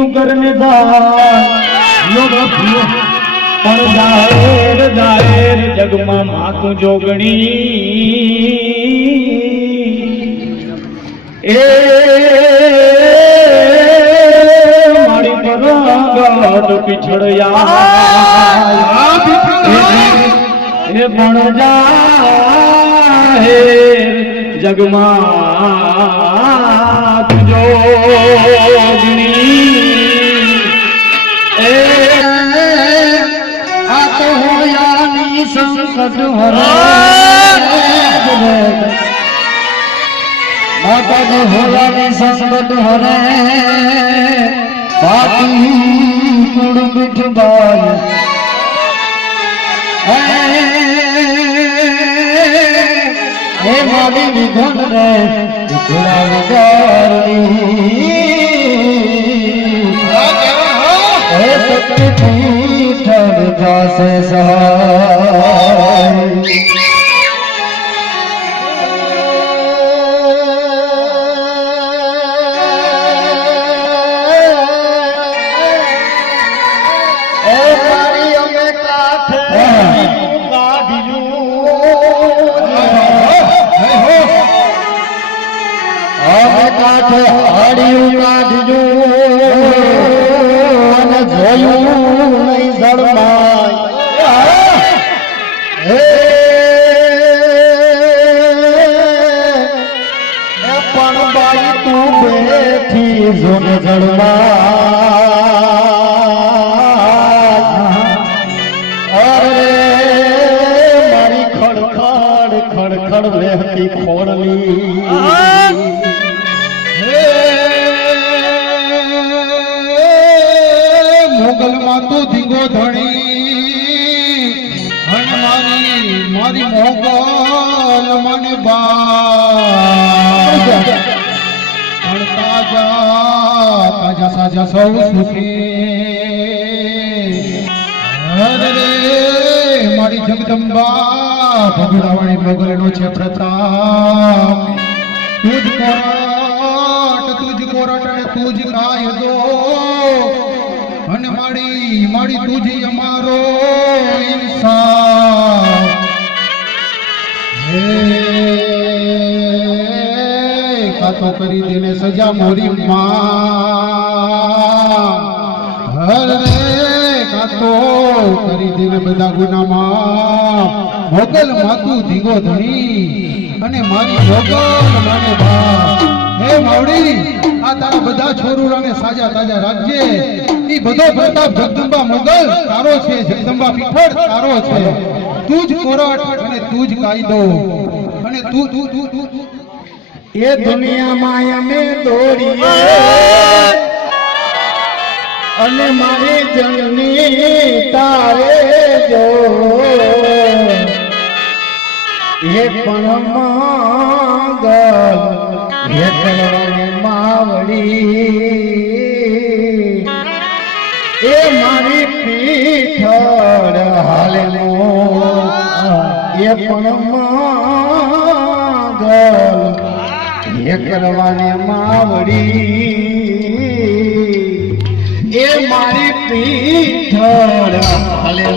તું કરને પણ જાહેર જગમાં માતું જોગણી એ મારી પરાગત પીછળયા એ પણ જાહેર જગમાં જોગણી એ આ તો હોયાની સંકટ હરે માતા તો હોયાની સંકટ હરે બાકી કુડ મીઠબાઈ હે મારી વિધન રે ટુકડા વિચારની હે સત્યથી ઠર જાસે સહાય મારી ખડખડ ખડખડ વહેતી ખોડલી મોગલ માં તું ધીંગો ધણી મારી મોગલ મને તાજા સાજા સૌ સુખી મારી જગદંબા ભગડાવાણી મોગલનો છે પ્રતાપ તુજ કોરટ અને તુજ કાયદો અને મારી તુજી અમારો ઇન્સાફ કાતો કરી દેને સજા મોરી માં હરે કાતો કરી દેને બધા ગુનામાં મોગલ માતું ધીંગો ધણી અને મારી મોગલ માને બા હે માવડી આ તારા બધા છોરુરાને સાજા તાજા રાખજે ઈ બધો પ્રતાપ જગદંબા મોગલ તારો છે જગદંબા પીઠળ તારો છે તું જ કોરટ અને તું જ કાયદો અને તું એ દુનિયામાં અમે દોડીએ અને મારી જનની તારે જો એ પણ મંગલ હે કળવાને માવડી એ મારી પીઠળ હાલે એ પણ મંગલ એ કરવાને માવડી એ મારી પીઠળ હાલે